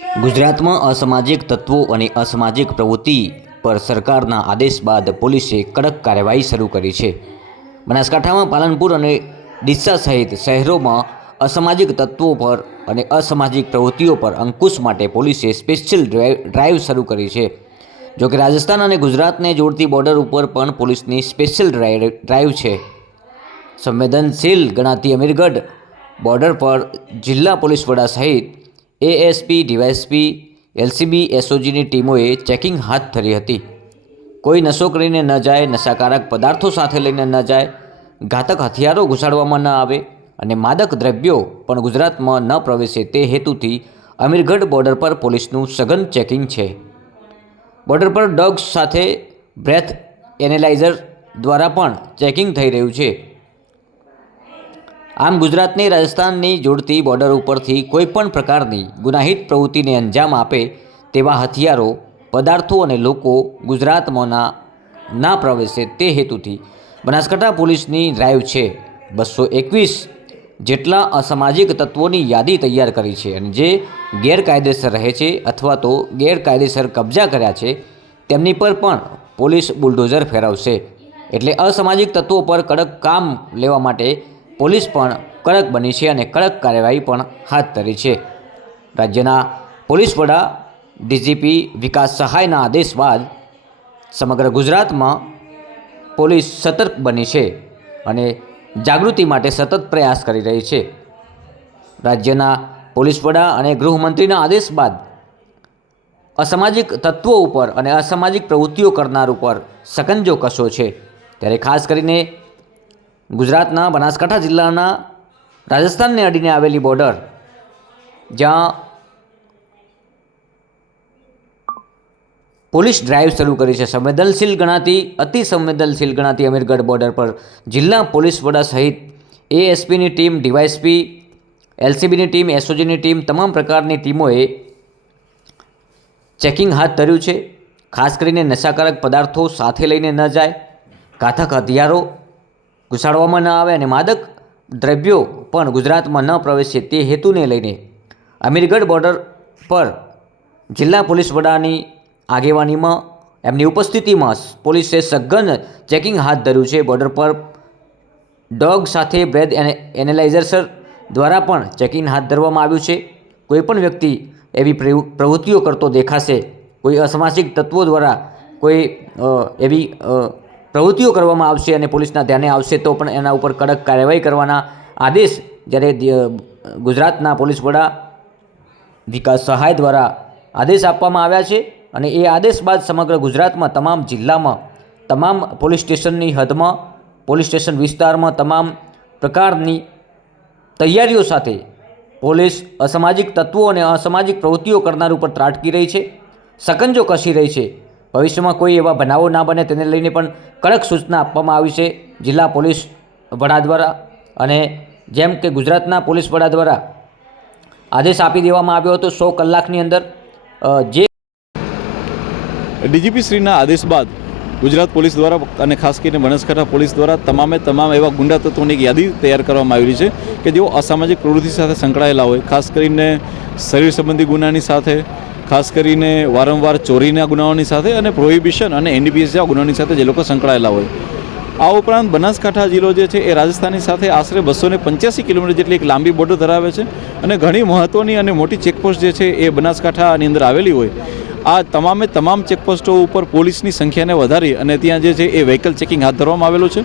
ગુજરાતમાં અસામાજિક તત્વો અને અસામાજિક પ્રવૃત્તિ પર સરકારના આદેશ બાદ પોલીસે કડક કાર્યવાહી શરૂ કરી છે। બનાસકાંઠામાં પાલનપુર અને ડીસા સહિત શહેરોમાં અસામાજિક તત્વો પર અને અસામાજિક પ્રવૃત્તિઓ પર અંકુશ માટે પોલીસે સ્પેશિયલ ડ્રાઈવ શરૂ કરી છે। જો કે રાજસ્થાન અને ગુજરાતને જોડતી બોર્ડર ઉપર પણ પોલીસની સ્પેશિયલ ડ્રાઈવ છે। સંવેદનશીલ ગણાતી અમીરગઢ બોર્ડર પર જિલ્લા પોલીસ વડા સહિત એએસપી, ડીવાયએસપી, એલસીબી, એસઓજીની ટીમોએ ચેકિંગ હાથ ધરી હતી। કોઈ નશો કરીને ન જાય, નશાકારક પદાર્થો સાથે લઈને ન જાય, ઘાતક હથિયારો ઘુસાડવામાં ન આવે અને માદક દ્રવ્યો પણ ગુજરાતમાં ન પ્રવેશે તે હેતુથી અમીરગઢ બોર્ડર પર પોલીસનું સઘન ચેકિંગ છે। બોર્ડર પર ડોગ્સ સાથે બ્રેથ એનાલાઇઝર દ્વારા પણ ચેકિંગ થઈ રહ્યું છે। આમ ગુજરાતને રાજસ્થાનની જોડતી બોર્ડર ઉપરથી કોઈપણ પ્રકારની ગુનાહિત પ્રવૃત્તિને અંજામ આપે તેવા હથિયારો, પદાર્થો અને લોકો ગુજરાતમાં ના પ્રવેશે તે હેતુથી બનાસકાંઠા પોલીસની ડ્રાઈવ છે। 221 જેટલા અસામાજિક તત્વોની યાદી તૈયાર કરી છે અને જે ગેરકાયદેસર રહે છે અથવા તો ગેરકાયદેસર કબજા કર્યા છે તેમની પર પણ પોલીસ બુલડોઝર ફેરવશે। એટલે અસામાજિક તત્વો પર કડક કામ લેવા માટે પોલીસ પણ કડક બની છે અને કડક કાર્યવાહી પણ હાથ ધરી છે। રાજ્યના પોલીસ વડા ડીજીપી વિકાસ સહાયના આદેશ બાદ સમગ્ર ગુજરાતમાં પોલીસ સતર્ક બની છે અને જાગૃતિ માટે સતત પ્રયાસ કરી રહી છે। રાજ્યના પોલીસ વડા અને ગૃહમંત્રીના આદેશ બાદ અસામાજિક તત્વો ઉપર અને અસામાજિક પ્રવૃત્તિઓ કરનાર ઉપર સકંજો કસ્યો છે। ત્યારે ખાસ કરીને ગુજરાતના બનાસકાંઠા જિલ્લાના રાજસ્થાનને અડીને આવેલી બોર્ડર જ્યાં પોલીસ ડ્રાઈવ શરૂ કરી છે। સંવેદનશીલ ગણાતી અતિ સંવેદનશીલ ગણાતી અમીરગઢ બોર્ડર પર જિલ્લા પોલીસ વડા સહિત એએસપીની ટીમ, ડીવાયએસપી, એલસીબીની ટીમ, એસઓજીની ટીમ તમામ પ્રકારની ટીમોએ ચેકિંગ હાથ ધર્યું છે। ખાસ કરીને નશાકારક પદાર્થો સાથે લઈને ન જાય, ઘાતક હથિયારો ઘુસાડવામાં ન આવે અને માદક દ્રવ્યો પણ ગુજરાતમાં ન પ્રવેશે તે હેતુને લઈને અમીરગઢ બોર્ડર પર જિલ્લા પોલીસ વડાની આગેવાનીમાં એમની ઉપસ્થિતિમાં પોલીસે સઘન ચેકિંગ હાથ ધર્યું છે। બોર્ડર પર ડોગ સાથે બ્રેથ એનાલાઇઝર દ્વારા પણ ચેકિંગ હાથ ધરવામાં આવ્યું છે। કોઈપણ વ્યક્તિ એવી પ્રવૃત્તિઓ કરતો દેખાશે, કોઈ અસામાજિક તત્વો દ્વારા કોઈ એવી પ્રવૃત્તિઓ કરવામાં આવશે અને પોલીસના ધ્યાને આવશે તો પણ એના ઉપર કડક કાર્યવાહી કરવાના આદેશ જ્યારે ગુજરાતના પોલીસ વડા વિકાસ સહાય દ્વારા આદેશ આપવામાં આવ્યા છે અને એ આદેશ બાદ સમગ્ર ગુજરાતમાં તમામ જિલ્લામાં, તમામ પોલીસ સ્ટેશનની હદમાં, પોલીસ સ્ટેશન વિસ્તારમાં તમામ પ્રકારની તૈયારીઓ સાથે પોલીસ અસામાજિક તત્વો અને અસામાજિક પ્રવૃત્તિઓ કરનાર ઉપર ત્રાટકી રહી છે, સકંજો કસી રહી છે। ભવિષ્યમાં કોઈ એવા બનાવો ના બને તેને લઈને પણ કડક સૂચના આપવામાં આવી છે જિલ્લા પોલીસ વડા દ્વારા। અને જેમ કે ગુજરાતના પોલીસ વડા દ્વારા આદેશ આપી દેવામાં આવ્યો હતો 100 કલાકની અંદર જે ડીજીપી શ્રીના આદેશ બાદ ગુજરાત પોલીસ દ્વારા અને ખાસ કરીને બનાસકાંઠા પોલીસ દ્વારા તમામ એવા ગુંડા તત્વોની એક યાદી તૈયાર કરવામાં આવેલી છે કે જેઓ અસામાજિક પ્રવૃત્તિ સાથે સંકળાયેલા હોય, ખાસ કરીને શરીર સંબંધી ગુનાની સાથે, ખાસ કરીને વારંવાર ચોરીના ગુનાઓની સાથે અને પ્રોહિબિશન અને એનડીપીએસ જેવા ગુનાઓની સાથે જે લોકો સંકળાયેલા હોય। આ ઉપરાંત બનાસકાંઠા જિલ્લો જે છે એ રાજસ્થાનની સાથે આશરે 285 કિલોમીટર જેટલી એક લાંબી બોર્ડર ધરાવે છે અને ઘણી મહત્ત્વની અને મોટી ચેકપોસ્ટ જે છે એ બનાસકાંઠાની અંદર આવેલી હોય। આ તમામ ચેકપોસ્ટો ઉપર પોલીસની સંખ્યાને વધારી અને ત્યાં જે છે એ વ્હીકલ ચેકિંગ હાથ ધરવામાં આવેલું છે।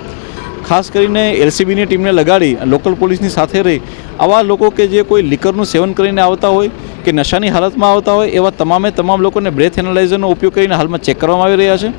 ખાસ કરીને એલસીબીની ટીમને લગાડી લોકલ પોલીસની સાથે રહી આવા લોકો કે જે કોઈ લિકરનું સેવન કરીને આવતા હોય કે નશાની હાલતમાં આવતા હોય એવા તમામ લોકોને બ્રેથ એનાલાઇઝરનો ઉપયોગ કરીને હાલમાં ચેક કરવામાં આવી રહ્યા છે।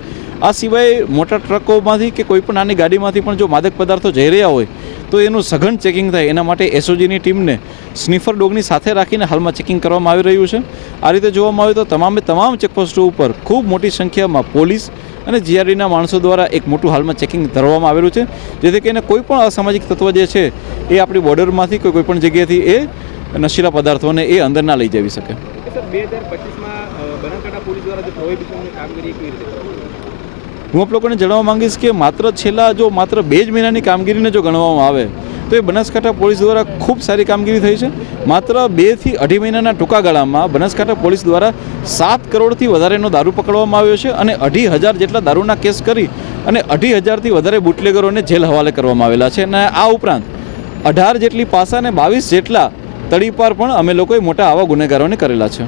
આ સિવાય મોટા ટ્રકોમાંથી કે કોઈ પણ નાની ગાડીમાંથી પણ જો માદક પદાર્થો જઈ રહ્યા હોય તો એનું સઘન ચેકિંગ થાય એના માટે એસઓજીની ટીમને સ્નીફર ડોગની સાથે રાખીને હાલમાં ચેકિંગ કરવામાં આવી રહ્યું છે। આ રીતે જોવામાં આવે તો તમામ ચેકપોસ્ટો ઉપર ખૂબ મોટી સંખ્યામાં પોલીસ અને જીઆરડીના માણસો દ્વારા એક મોટું હાલમાં ચેકિંગ ધરવામાં આવેલું છે જેથી કરીને કોઈ પણ અસામાજિક તત્વ જે છે એ આપણી બોર્ડરમાંથી કોઈ પણ જગ્યાએથી એ નશીલા પદાર્થોને એ અંદર ના લઈ જવી શકે। સર 2025માં બનાસકાંઠા પોલીસ દ્વારા જે પ્રોહિબિશનની કામગીરી કેવી રીતે હું આપ લોકોને જણાવવા માંગીશ કે માત્ર 2 જ મહિનાની કામગીરીને જો ગણવામાં આવે તો એ બનાસકાંઠા પોલીસ દ્વારા ખૂબ સારી કામગીરી થઈ છે. માત્ર 2 થી 2.5 મહિનાના ટૂંકા ગાળામાં બનાસકાંઠા પોલીસ દ્વારા 7 કરોડથી વધારેનો દારૂ પકડવામાં આવ્યો છે અને 2,500 જેટલા દારૂના કેસ કરી અને 2,500થી વધારે બુટલેગરોને જેલ હવાલે કરવામાં આવેલા છે. અને આ ઉપરાંત 18 જેટલી પાસા અને 22 જેટલા તડીપાર પણ અમે લોકોએ મોટા આવા ગુનેગારોને કરેલા છે.